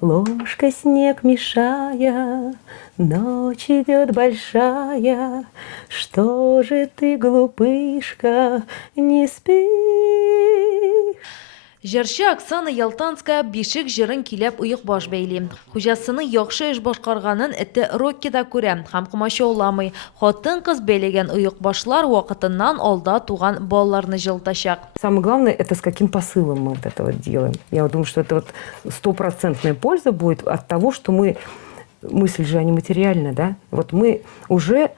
Ложка снег мешая, ночь идет большая. Что же ты, глупышка, не спишь? Жырчы Оксана Ялтанская бишек жырын килеп уйық баш бәйлі. Хужасының яхшы эш башкарганын эте Роккида күрә, һәм кымашы уламый. Хатын кыз бәйлеген уйық башлар вакытыннан алда туган балаларны жылтачак. Самое главное, это с каким посылом мы вот это вот делаем. Я вот думаю, что это вот 100% польза будет от того, что мы... Мысль же, а не материальная, да? Вот мы уже...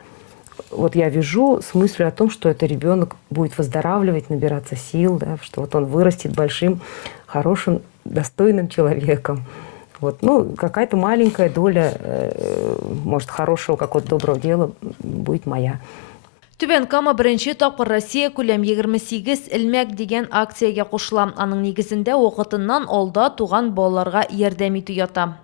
Вот я вижу с мыслью о том, что это ребенок будет выздоравливать, набираться сил, да, что вот он вырастет большим, хорошим, достойным человеком. Вот, ну, какая-то маленькая доля, может, хорошего, какого-то доброго дела будет моя. Түбән Кама беренче тапкыр Россия күләм 28 ilmek деген акциягә кушыла. Аның нигезендә вакытыннан алда туган балаларга ярдәм итү ята.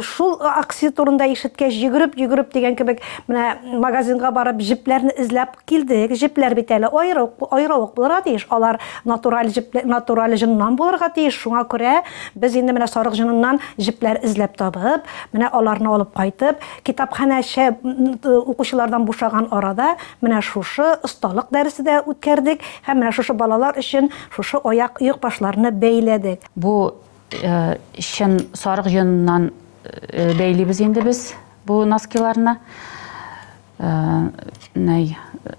Шул акция турында ишеткәч йөгереп дигән кебек, менә магазинга барып җепләрне эзләп килдек. Җепләр бит әле аерылык булырга тиеш. Алар натураль җыннан булырга тиеш. Шуңа күрә без инде менә сарык җыныннан җепләр эзләп табып, менә аларны алып кайтып, китапханәче укучылардан бушаган арада менә шушы осталык дәресе дә үткәрдек һәм менә шушы балалар өчен шушы аяк ыек башларны бәйләдек. Бу шын сарык җыннан бәйлибез инде без бу носкиларны.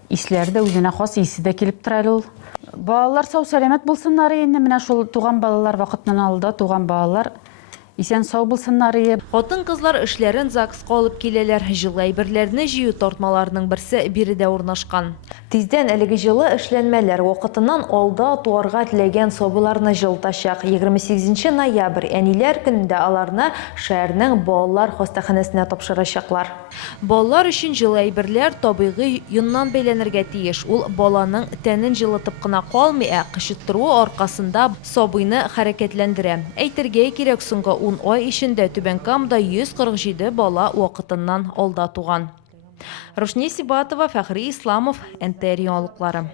Исләре дә үзенә хас исе дә килеп тора ул. Балалар сау сәламәт булсыннар инде, менә шул туган балалар вакытыннан алда туган балалар исән сау булсыннар. Хатын кызлар эшләрен ЗАГСка алып киләләр. Җылы әйберләрне җыю тартмаларының берсе биредә урнашкан. Тиздән әлеге җылы эшләнмәләр вакытыннан алда туарга теләгән сабыйларны җылтачак. 28 ноябрь әниләр көндә аларны шәһәрнең балалар хастаханәсенә тапшырачаклар. Балалар өчен җылы әйберләр табигый йоннан бәйләнергә тиеш. Ул баланың тәнен җылытып кына калмый, кычыттыруы аркасында сабыйны хәрәкәтләндерә. Әйтергә кирәк, соңгы 10 ай ишендә Түбән Камада 147 бала вакытыннан алда туган. Рушния Сибатова, Фәхри Исламов, НТР яңалыклары.